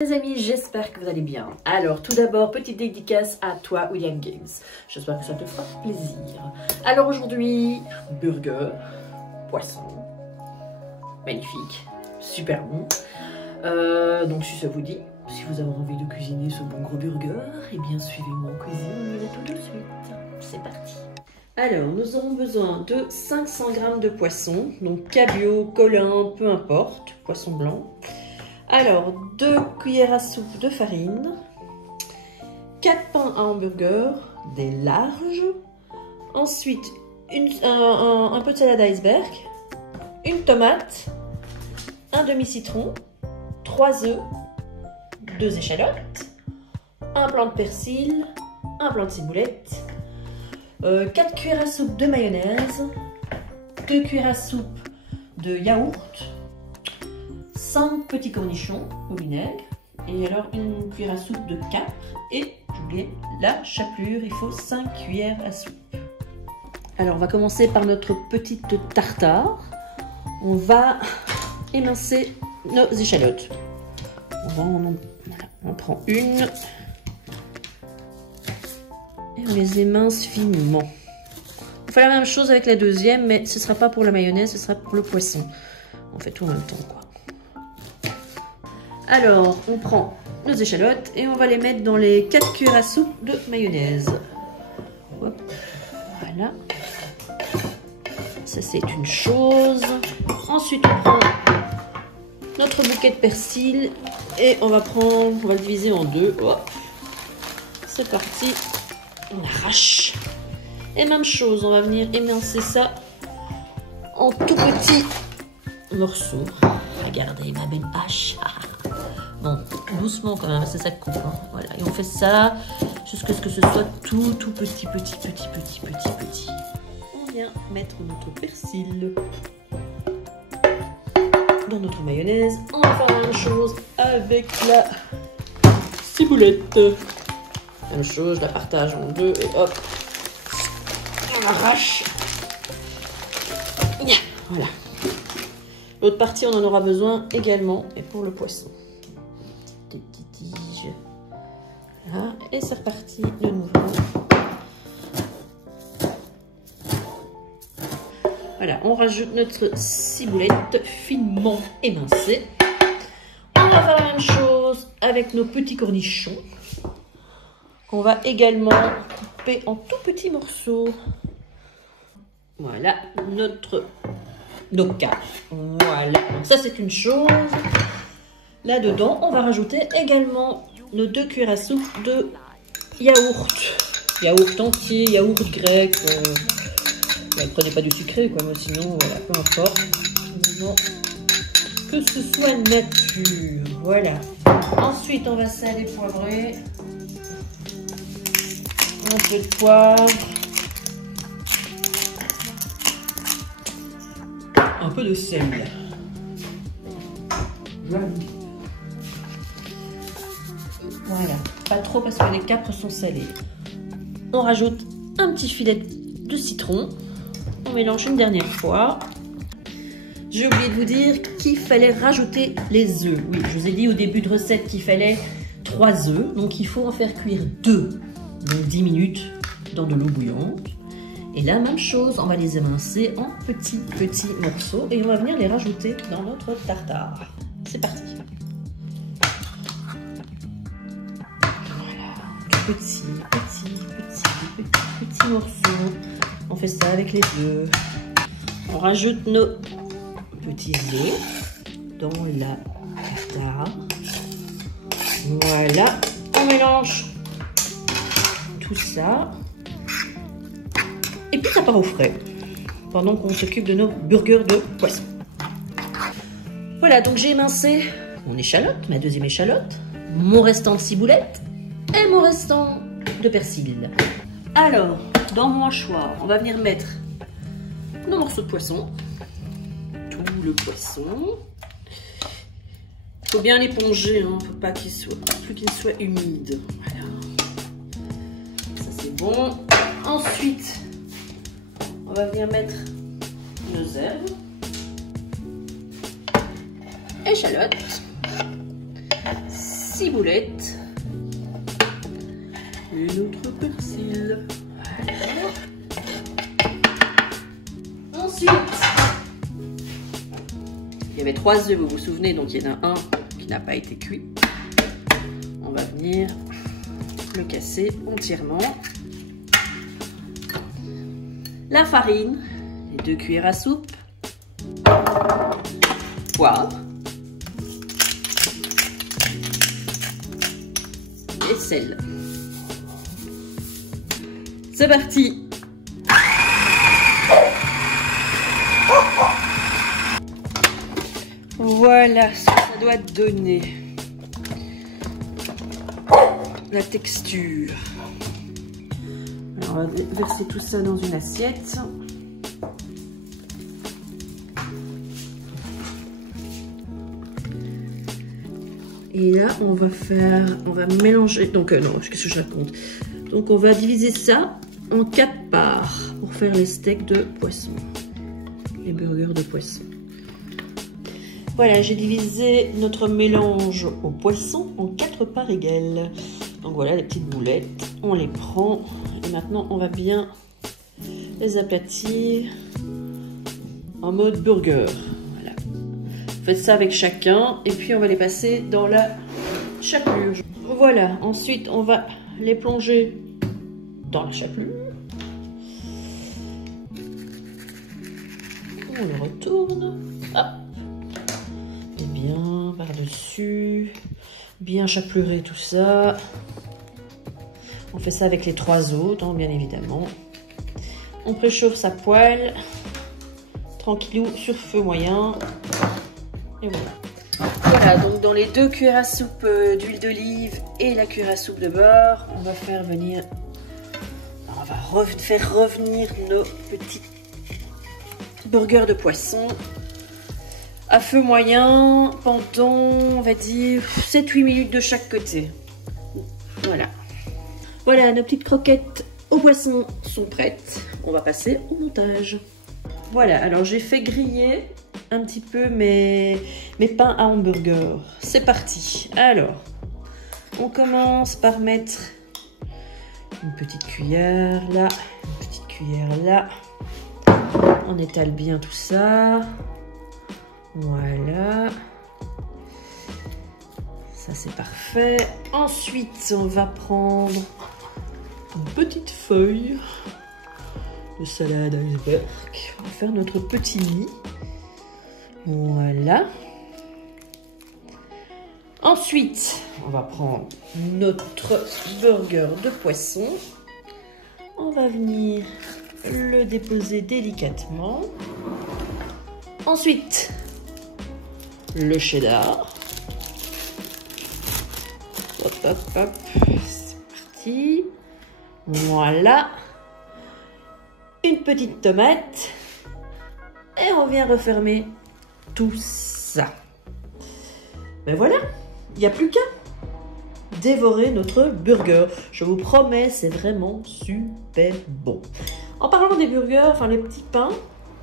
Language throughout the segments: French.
Les amis, j'espère que vous allez bien. Alors, tout d'abord, petite dédicace à toi, William Games. J'espère que ça te fera plaisir. Alors aujourd'hui, burger, poisson, magnifique, super bon. Donc si ça vous dit, si vous avez envie de cuisiner ce bon gros burger, eh bien suivez-moi en cuisine, on y va tout de suite. C'est parti. Alors, nous aurons besoin de 500 g de poisson, donc cabillaud, colin, peu importe, poisson blanc. Alors, 2 cuillères à soupe de farine, 4 pains à hamburger, des larges, ensuite un peu de salade iceberg, une tomate, un demi-citron, 3 œufs, 2 échalotes, un plant de persil, un plant de ciboulette, 4 cuillères à soupe de mayonnaise, 2 cuillères à soupe de yaourt, 5 petits cornichons au vinaigre, et alors une cuillère à soupe de capre, et j'oubliais la chapelure, il faut 5 cuillères à soupe. Alors on va commencer par notre petite tartare. On va émincer nos échalotes. On prend une et on les émince finement. On fait la même chose avec la deuxième, mais ce ne sera pas pour la mayonnaise, ce sera pour le poisson. On fait tout en même temps, quoi. Alors, on prend nos échalotes et on va les mettre dans les 4 cuillères à soupe de mayonnaise. Hop, voilà. Ça, c'est une chose. Ensuite, on prend notre bouquet de persil et on va le diviser en deux. Hop. C'est parti. On arrache. Et même chose, on va venir émincer ça en tout petits morceaux. Regardez ma belle hache. Bon, doucement quand même, c'est ça que coupe. Hein. Voilà, et on fait ça jusqu'à ce que ce soit tout petit. On vient mettre notre persil dans notre mayonnaise. On va faire la même chose avec la ciboulette. La même chose, je la partage en deux et hop, on arrache. Voilà. L'autre partie, on en aura besoin également, et pour le poisson. Des petites tiges. Voilà, et c'est reparti de nouveau. Voilà, on rajoute notre ciboulette finement émincée. On va faire la même chose avec nos petits cornichons, qu'on va également couper en tout petits morceaux. Voilà, nos capres. Voilà, donc ça c'est une chose. Là-dedans, on va rajouter également nos 2 cuillères à soupe de yaourt. Yaourt entier, yaourt grec. Ne prenez pas du sucré, quoi, mais sinon, voilà, peu importe. Non, que ce soit nature. Voilà. Ensuite, on va saler, poivrer. Un peu de poivre. Un peu de sel. Voilà, pas trop parce que les capres sont salés. On rajoute un petit filet de citron. On mélange une dernière fois. J'ai oublié de vous dire qu'il fallait rajouter les œufs. Oui, je vous ai dit au début de recette qu'il fallait 3 œufs. Donc il faut en faire cuire 2. Donc 10 minutes dans de l'eau bouillante. Et là, même chose, on va les émincer en petits morceaux et on va venir les rajouter dans notre tartare. C'est parti. Voilà, tout petits morceaux. On fait ça avec les œufs. On rajoute nos petits œufs dans la tartare. Voilà, on mélange tout ça. Et puis ça part au frais, pendant qu'on s'occupe de nos burgers de poisson. Voilà, donc j'ai émincé mon échalote, ma deuxième échalote, mon restant de ciboulette et mon restant de persil. Alors, dans mon hachoir, on va venir mettre nos morceaux de poisson, tout le poisson. Il faut bien l'éponger, hein, faut pas qu'il soit humide. Voilà, ça c'est bon. Ensuite, on va venir mettre nos herbes, échalotes, 6 boulettes. Et notre persil. Voilà. Ensuite, il y avait 3 œufs, vous vous souvenez, donc il y en a un qui n'a pas été cuit. On va venir le casser entièrement. La farine, les 2 cuillères à soupe. Poivre. Et sel. C'est parti! Voilà ce que ça doit donner. La texture. Alors on va verser tout ça dans une assiette. Et là, on va mélanger. Donc, non, qu'est-ce que je raconte? Donc, on va diviser ça en 4 parts pour faire les steaks de poisson. Les burgers de poisson. Voilà, j'ai divisé notre mélange au poisson en 4 parts égales. Donc, voilà, les petites boulettes. On les prend. Et maintenant, on va bien les aplatir en mode burger. Faites ça avec chacun et puis on va les passer dans la chapelure. Voilà, ensuite on va les plonger dans la chapelure. On le retourne. Ah. Et bien par-dessus, bien chapelurer tout ça. On fait ça avec les 3 autres, hein, bien évidemment. On préchauffe sa poêle, tranquillou sur feu moyen. Et voilà. Voilà, donc dans les 2 cuillères à soupe d'huile d'olive et la cuillère à soupe de beurre, on va faire venir, on va faire revenir nos petits burgers de poisson à feu moyen pendant, on va dire, 7-8 minutes de chaque côté. Voilà. Voilà, nos petites croquettes au poisson sont prêtes. On va passer au montage. Voilà, alors j'ai fait griller un petit peu mes pains à hamburger. C'est parti. Alors, on commence par mettre une petite cuillère là, une petite cuillère là. On étale bien tout ça. Voilà. Ça c'est parfait. Ensuite, on va prendre une petite feuille de salade iceberg. On va faire notre petit nid. Voilà. Ensuite, on va prendre notre burger de poisson. On va venir le déposer délicatement. Ensuite, le cheddar. Hop, hop, hop. C'est parti. Voilà. Une petite tomate. Et on vient refermer tout ça. Ben voilà, il n'y a plus qu'à dévorer notre burger. Je vous promets, c'est vraiment super bon. En parlant des burgers, enfin les petits pains,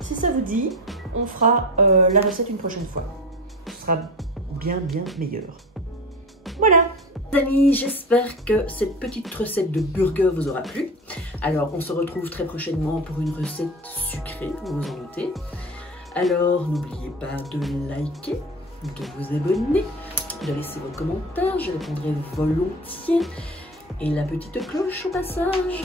si ça vous dit, on fera la recette une prochaine fois. Ce sera bien meilleur. Voilà. Amis, j'espère que cette petite recette de burger vous aura plu. Alors, on se retrouve très prochainement pour une recette sucrée, vous vous en doutez. Alors, n'oubliez pas de liker, de vous abonner, de laisser vos commentaires, je répondrai volontiers. Et la petite cloche au passage.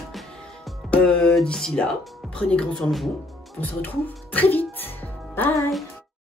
D'ici là, prenez grand soin de vous. On se retrouve très vite. Bye!